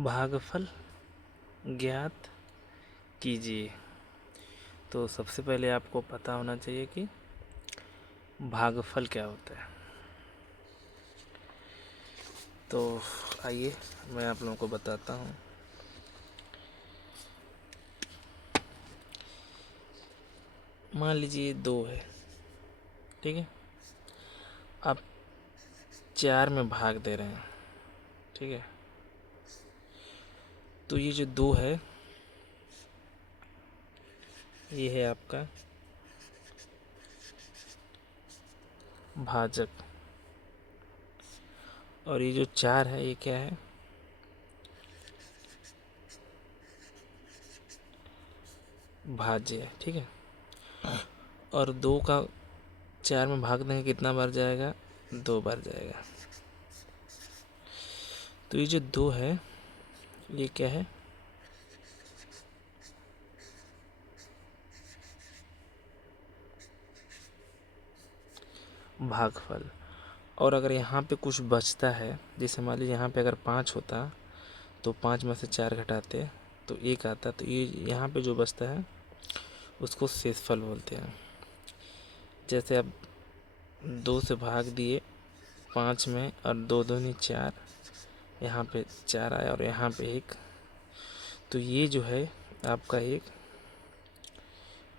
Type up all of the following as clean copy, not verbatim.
भागफल ज्ञात कीजिए। तो सबसे पहले आपको पता होना चाहिए कि भागफल क्या होता है। तो आइए मैं आप लोगों को बताता हूँ। मान लीजिए 2 है, ठीक है। आप 4 में भाग दे रहे हैं, ठीक है। तो ये जो 2 है ये है आपका भाजक, और ये जो 4 है ये क्या है, भाज्य है, ठीक है। और 2 का 4 में भाग देंगे कितना बार जाएगा, 2 बार जाएगा। तो ये जो 2 है ये क्या है, भागफल। और अगर यहाँ पे कुछ बचता है, जैसे मान लीजिए यहाँ पे अगर 5 होता तो 5 में से 4 घटाते तो 1 आता, तो ये यहाँ पे जो बचता है उसको शेषफल बोलते हैं। जैसे अब 2 से भाग दिए 5 में और 2 दूनी 4, यहाँ पे 4 आया और यहाँ पे 1, तो ये जो है आपका 1,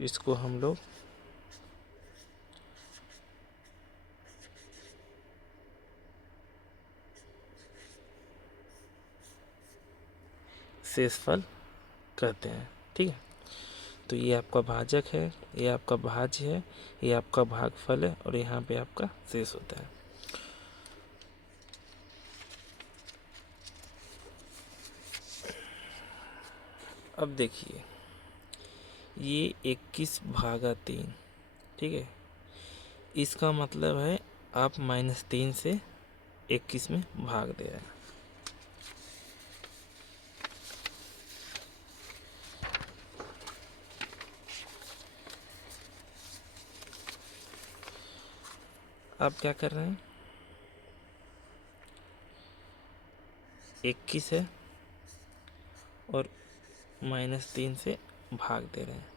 इसको हम लोग शेषफल कहते हैं, ठीक है। तो ये आपका भाजक है, ये आपका भाज्य है, ये आपका भागफल है, और यहाँ पे आपका शेष होता है। अब देखिए ये 21/3, ठीक है। इसका मतलब है आप -3 से 21 में भाग दे रहे हैं। आप क्या कर रहे हैं, 21 है और -3 से भाग दे रहे हैं।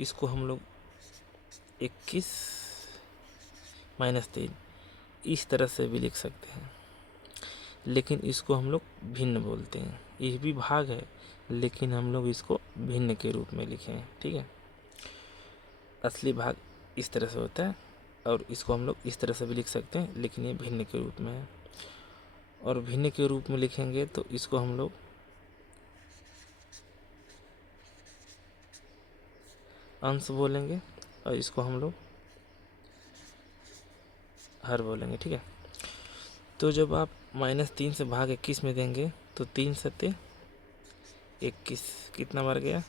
इसको हम लोग 21 -3 इस तरह से भी लिख सकते हैं, लेकिन इसको हम लोग भिन्न बोलते हैं। ये भी भाग है लेकिन हम लोग इसको भिन्न के रूप में लिखे हैं, ठीक है। असली भाग इस तरह से होता है और इसको हम लोग इस तरह से भी लिख सकते हैं, लेकिन ये भिन्न के रूप में है। और भिन्न के रूप में लिखेंगे तो इसको हम लोग अंश बोलेंगे और इसको हम लोग हर बोलेंगे, ठीक है। तो जब आप -3 से भाग 21 में देंगे तो 3 सत्ते 21, कितना बार गया,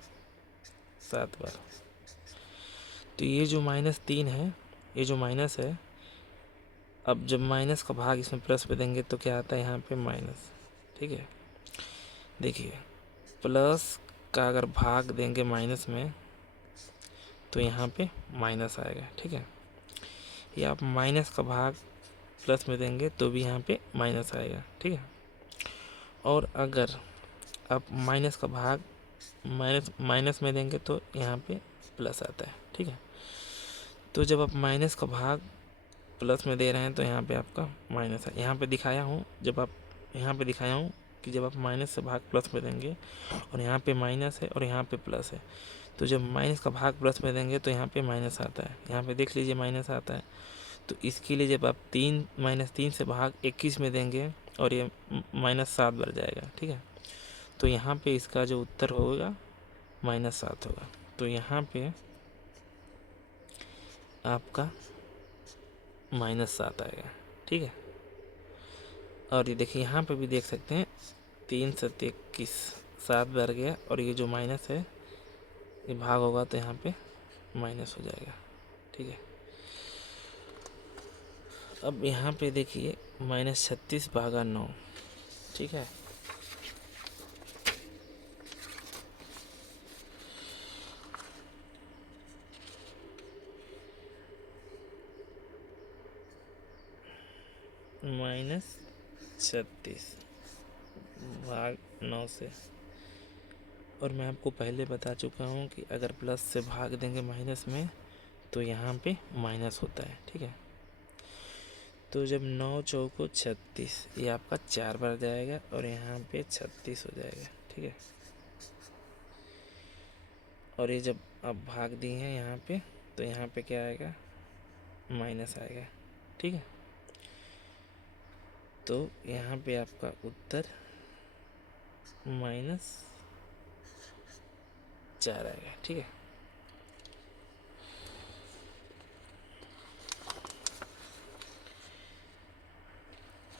7 बार। तो ये जो -3 है, ये जो माइनस है, अब जब माइनस का भाग इसमें प्लस पे देंगे तो क्या आता है, यहाँ पे माइनस, ठीक है। देखिए प्लस का अगर भाग देंगे माइनस में तो यहाँ पे माइनस आएगा, ठीक है। या आप माइनस का भाग प्लस में देंगे तो भी यहाँ पे माइनस आएगा, ठीक है। और अगर आप माइनस का भाग माइनस में देंगे तो यहाँ पे प्लस आता है, ठीक है। तो जब आप माइनस का भाग प्लस में दे रहे हैं तो यहाँ पे आपका माइनस है। यहाँ पे दिखाया हूँ, जब आप यहाँ पे दिखाया हूँ कि जब आप माइनस से भाग प्लस में देंगे और यहाँ पे माइनस है और यहाँ पे प्लस है, तो जब माइनस का भाग प्लस में देंगे तो यहाँ पे माइनस आता है। यहाँ पे देख लीजिए माइनस आता है। तो इसके लिए जब आप -3 से भाग 21 में देंगे और ये -7 बार जाएगा, ठीक है। तो यहाँ पे इसका जो उत्तर होगा -7 होगा। तो यहाँ पे आपका -7 आएगा, ठीक है। और ये देखिए यहाँ पे भी देख सकते हैं 3 सत्ते 21, 7 बार गया और ये जो माइनस है ये भाग होगा तो यहाँ पे माइनस हो जाएगा, ठीक है। अब यहाँ पे देखिए -36/9, ठीक है। -36 भाग 9 से। और मैं आपको पहले बता चुका हूँ कि अगर प्लस से भाग देंगे माइनस में तो यहाँ पे माइनस होता है, ठीक है। तो जब 9 चौको 36, ये आपका 4 बार जाएगा और यहाँ पे 36 हो जाएगा, ठीक है। और ये जब आप भाग दिए हैं यहाँ पे तो यहाँ पे क्या आएगा, माइनस आएगा, ठीक है। तो यहाँ पे आपका उत्तर -4 आएगा, ठीक है।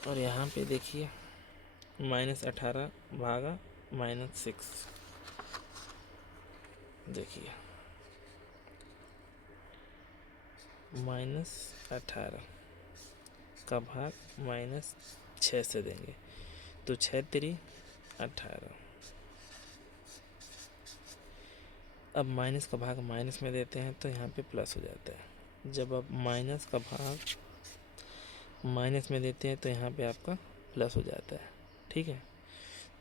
और यहाँ पे देखिए -18 भागा -6, देखिए -18 का भाग -6 से देंगे तो 6 3 18। अब माइनस का भाग माइनस में देते हैं तो यहाँ पे प्लस हो जाता है। जब आप माइनस का भाग माइनस में देते हैं तो यहाँ पे आपका प्लस हो जाता है, ठीक है।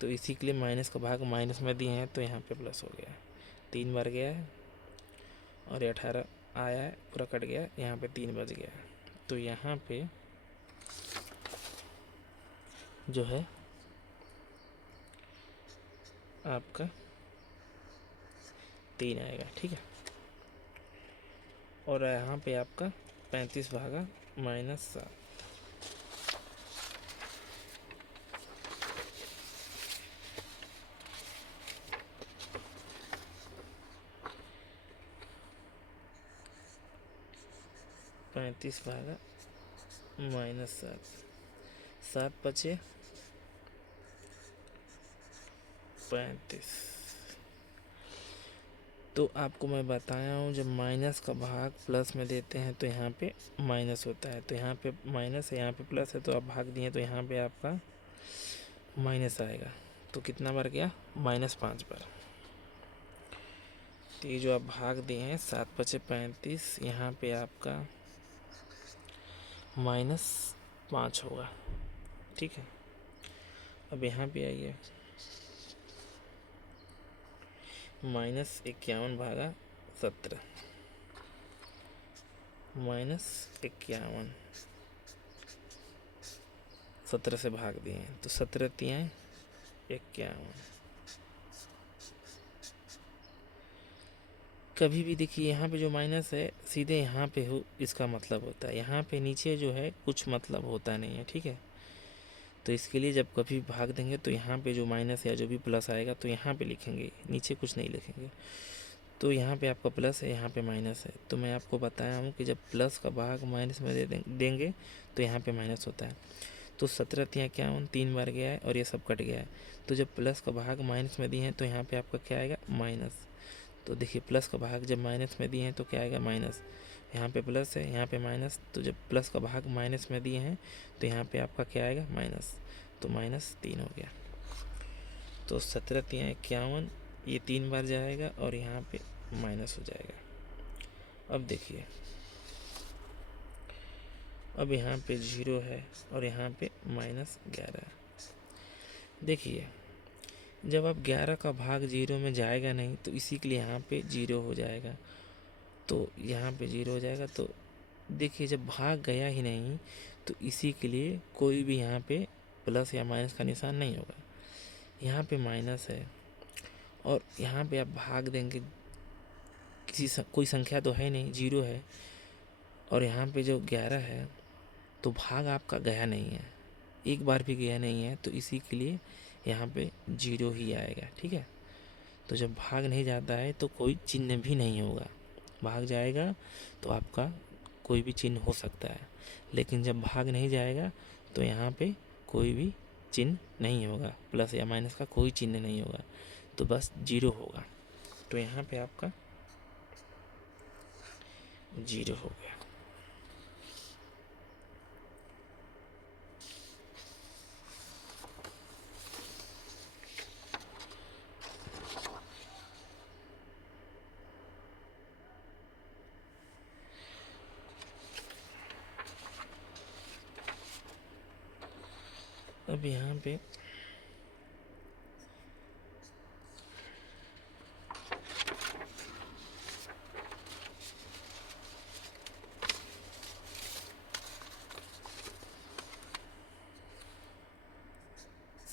तो इसी के लिए माइनस का भाग माइनस में दिए हैं तो यहाँ पे प्लस हो गया, 3 बार गया है और ये 18 आया है, पूरा कट गया, यहाँ पे 3 बच गया। तो यहाँ पे जो है आपका 3 आएगा, ठीक है। और यहाँ पे आपका 35 भागा -7। पैंतीस भागा -7, 7 बचे 35। तो आपको मैं बताया हूँ जब माइनस का भाग प्लस में देते हैं तो यहाँ पे माइनस होता है। तो यहाँ पे माइनस है, यहाँ पे प्लस है, तो आप भाग दिए तो यहाँ पे आपका माइनस आएगा। तो कितना बार गया, -5 बार। तो ये जो आप भाग दिए हैं 7 बचे 35, यहाँ पे आपका -5 होगा, ठीक है। अब यहाँ पे आइए, -51 भागा 17, -51, 17 से भाग दिए हैं तो 17 तियाँ 51। कभी भी देखिए यहाँ पे जो माइनस है सीधे यहाँ पे हो, इसका मतलब होता है, यहाँ पे नीचे जो है कुछ मतलब होता नहीं है, ठीक है। तो इसके लिए जब कभी भाग देंगे तो यहाँ पे जो माइनस या जो भी प्लस आएगा तो यहाँ पे लिखेंगे, नीचे कुछ नहीं लिखेंगे। तो यहाँ पे आपका प्लस है, यहाँ पे माइनस है। तो मैं आपको बताया हूँ कि जब प्लस का भाग माइनस में देंगे तो यहाँ पे माइनस होता है। तो 17 तियाँ 51, 3 बार गया है और ये सब कट गया है। तो जब प्लस का भाग माइनस में दिए हैं तो यहाँ पे आपका क्या आएगा, माइनस। तो देखिए प्लस का भाग जब माइनस में दिए हैं तो क्या आएगा, माइनस। यहाँ पे प्लस है, यहाँ पे माइनस, तो जब प्लस का भाग माइनस में दिए हैं तो यहाँ पे आपका क्या आएगा, माइनस। तो -3 हो गया। तो 17 तियाँ 51, ये 3 बार जाएगा और यहाँ पे माइनस हो जाएगा। अब देखिए, अब यहाँ पे 0 है और यहाँ पे -11। देखिए जब आप 11 का भाग 0 में जाएगा नहीं तो इसी के लिए यहाँ पे 0 हो जाएगा। तो यहाँ पे 0 हो जाएगा। तो देखिए जब भाग गया ही नहीं तो इसी के लिए कोई भी यहाँ पे प्लस या माइनस का निशान नहीं होगा। यहाँ पे माइनस है और यहाँ पे आप भाग देंगे, कोई संख्या तो है नहीं, 0 है। और यहाँ पे जो 11 है तो भाग आपका गया नहीं है, एक बार भी गया नहीं है, तो इसी के लिए यहाँ पे 0 ही आएगा, ठीक है। तो जब भाग नहीं जाता है तो कोई चिन्ह भी नहीं होगा, भाग जाएगा तो आपका कोई भी चिन्ह हो सकता है, लेकिन जब भाग नहीं जाएगा तो यहाँ पे कोई भी चिन्ह नहीं होगा, प्लस या माइनस का कोई चिन्ह नहीं होगा, तो बस 0 होगा। तो यहाँ पे आपका 0 हो गया। अब यहाँ पे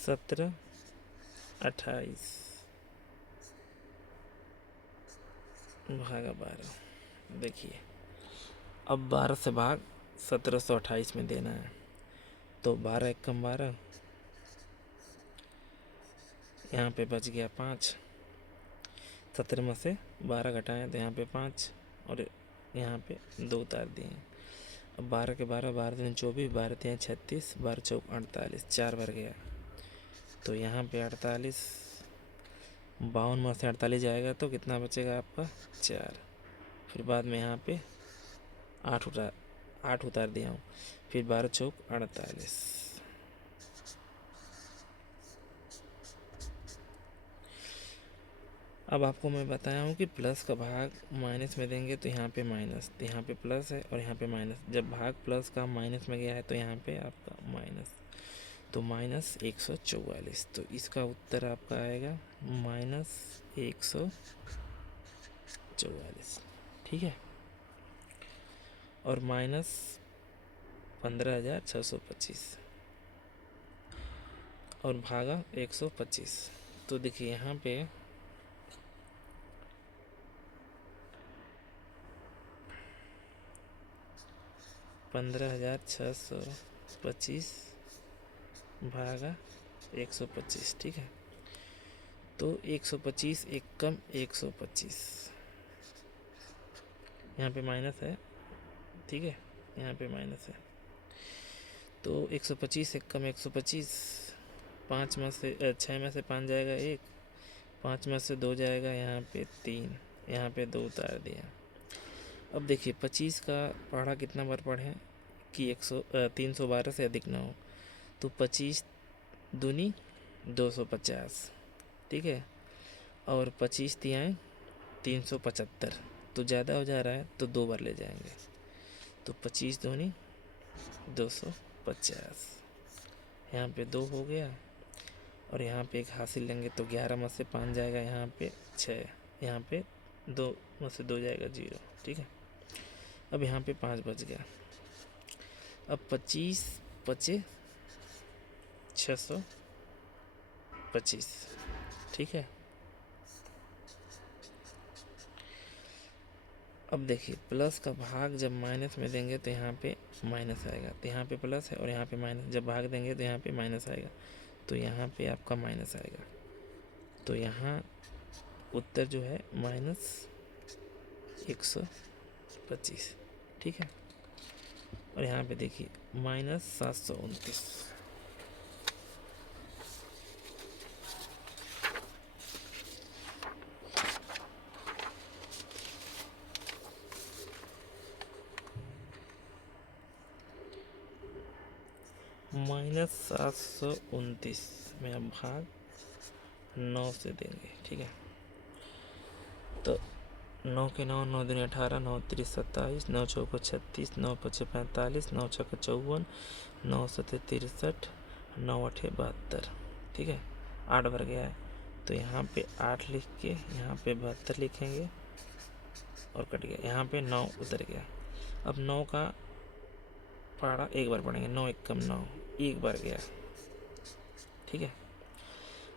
17 28 भागा 12। देखिए अब 12 से भाग 1728 में देना है, तो 12 एकम 12, यहाँ पे बच गया 5। 17 में से 12 घटाएं तो यहाँ पे 5 और यहाँ पे 2 उतार दिए। अब 12 के 12, 12 दूनी 24, 12 तिया 36, 12 चौक 48, 4 भर गया। तो यहाँ पे 48, 52 में से 48 जाएगा तो कितना बचेगा आपका 4। फिर बाद में यहाँ पे 8 उतार दिया हूँ, फिर 12 चौक 48। अब आपको मैं बताया हूँ कि प्लस का भाग माइनस में देंगे तो यहाँ पे माइनस, तो यहाँ पे प्लस है और यहाँ पे माइनस। जब भाग प्लस का माइनस में गया है तो यहाँ पे आपका माइनस, तो माइनस 144। तो इसका उत्तर आपका आएगा माइनस 144। ठीक है, और माइनस 15,625 और भागा 125। तो देखिए यहाँ पे 15,625 भागा 125। ठीक है, तो 125 एक कम 125, यहाँ पे माइनस है। ठीक है, यहाँ पे माइनस है, तो 125 एक कम 125, 5 में से 6 में से 5 जाएगा 1, 5 में से 2 जाएगा यहाँ पे 3, यहाँ पे 2 उतार दिया। अब देखिए 25 का पढ़ा कितना बार पढ़े कि 312 से अधिक ना हो, तो 25 दूनी 250। ठीक है, और 25 तियाएँ 375, तो ज़्यादा हो जा रहा है तो 2 बार ले जाएंगे, तो 25 दूनी 250, यहाँ पे 2 हो गया और यहाँ पे 1 हासिल लेंगे तो 11 में से 5 जाएगा यहाँ पे 6, यहाँ पे 2 में से 2 जाएगा 0। ठीक है, अब यहाँ पे 5 बच गया। अब 25 बचे 625। ठीक है, अब देखिए प्लस का भाग जब माइनस में देंगे तो यहाँ पे माइनस आएगा, तो यहाँ पे प्लस है और यहाँ पे माइनस, जब भाग देंगे तो यहाँ पे माइनस आएगा, तो यहाँ पे आपका माइनस आएगा। तो यहाँ उत्तर जो है माइनस 125। ठीक है, और यहाँ पे देखिए माइनस 729। माइनस 729 में अब भाग 9 से देंगे। ठीक है, तो 9 के 9, 9 दूनी 18, 9 3 27, 9 चौको 36, 9 5 45, 9 6 54, 9 7 63, 9 8 72। ठीक है, 8 भर गया है, तो यहाँ पे 8 लिख के यहाँ पे 72 लिखेंगे और कट गया, यहाँ पे 9 उतर गया। अब 9 का पहाड़ा एक बार पढ़ेंगे, 9 एक कम 9, एक बार गया। ठीक है,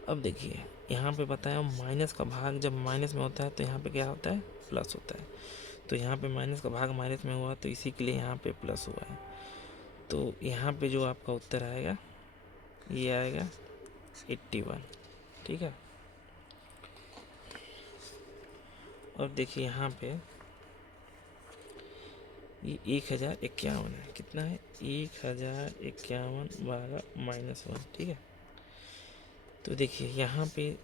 अब देखिए यहाँ पे बताया माइनस का भाग जब माइनस में होता है तो यहाँ पे क्या होता है, प्लस होता है। तो यहाँ पे माइनस का भाग माइनस में हुआ तो इसी के लिए यहाँ पे प्लस हुआ है। तो यहाँ पे जो आपका उत्तर आएगा ये आएगा 81। ठीक है, और देखिए यहाँ पे ये 1051 है, कितना है 1051 भागा -1। ठीक है, तो देखिए यहाँ पे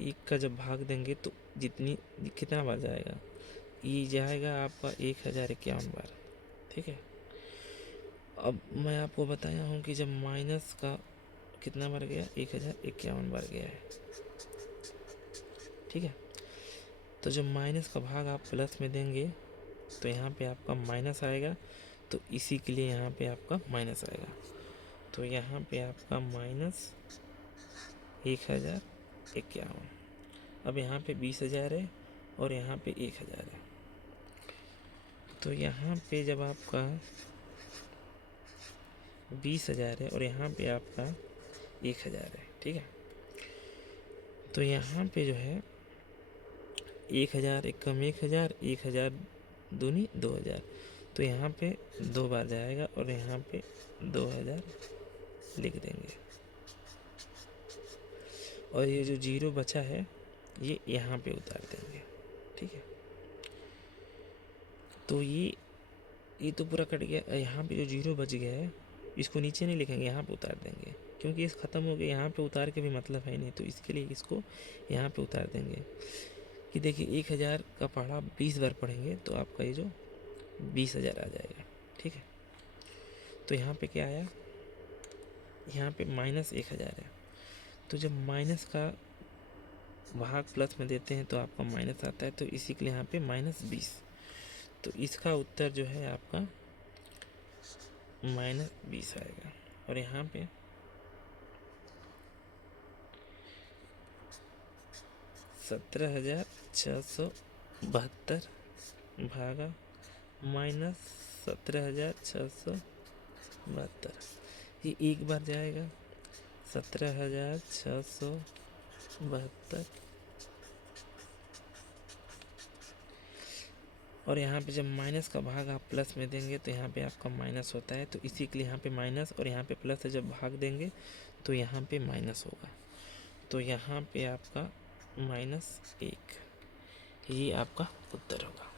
1 का जब भाग देंगे तो जितनी कितना बार जाएगा, ये जाएगा आपका 1051 बार। ठीक है, अब मैं आपको बताया हूँ कि जब माइनस का कितना बार गया, 1051 बार गया है। ठीक है, तो जब माइनस का भाग आप प्लस में देंगे तो यहाँ पे आपका माइनस आएगा, तो इसी के लिए यहाँ पे आपका माइनस आएगा। तो यहाँ पे आपका माइनस 1051। अब यहाँ पे 20,000 है और यहाँ पे 1,000 है, तो यहाँ पे जब आपका 20,000 है और यहाँ पे आपका 1000 है, ठीक है। तो यहाँ पे जो है 1000 एक कम 1000, 1000 दूनी 2000, तो यहाँ पे 2 बार जाएगा और यहाँ पे 2000 लिख देंगे। और ये जो जीरो बचा है ये यहाँ पे उतार देंगे, ठीक है। तो ये तो पूरा कट गया। यहाँ पे जो जीरो बच गया है इसको नीचे नहीं लिखेंगे, यहाँ पे उतार देंगे, क्योंकि इस ख़त्म हो गया। यहाँ पे उतार के भी मतलब है नहीं, तो इसके लिए इसको यहाँ पे उतार देंगे कि देखिए 1000 का पढ़ा 20 बार पढ़ेंगे तो आपका ये जो 20,000 आ जाएगा, ठीक है। तो यहाँ पे क्या आया, यहाँ पे -1000 है। तो जब माइनस का भाग प्लस में देते हैं तो आपका माइनस आता है, तो इसी के लिए यहाँ पे -20। तो इसका उत्तर जो है आपका -20 आएगा। और यहाँ पे 17,672 भागा -17,672, ये एक बार जाएगा 17,672। और यहाँ पे जब माइनस का भाग आप प्लस में देंगे तो यहाँ पे आपका माइनस होता है, तो इसी के लिए यहाँ पे माइनस और यहाँ पे प्लस है। जब भाग देंगे तो यहाँ पे माइनस होगा, तो यहाँ पे आपका -1, ये आपका उत्तर होगा।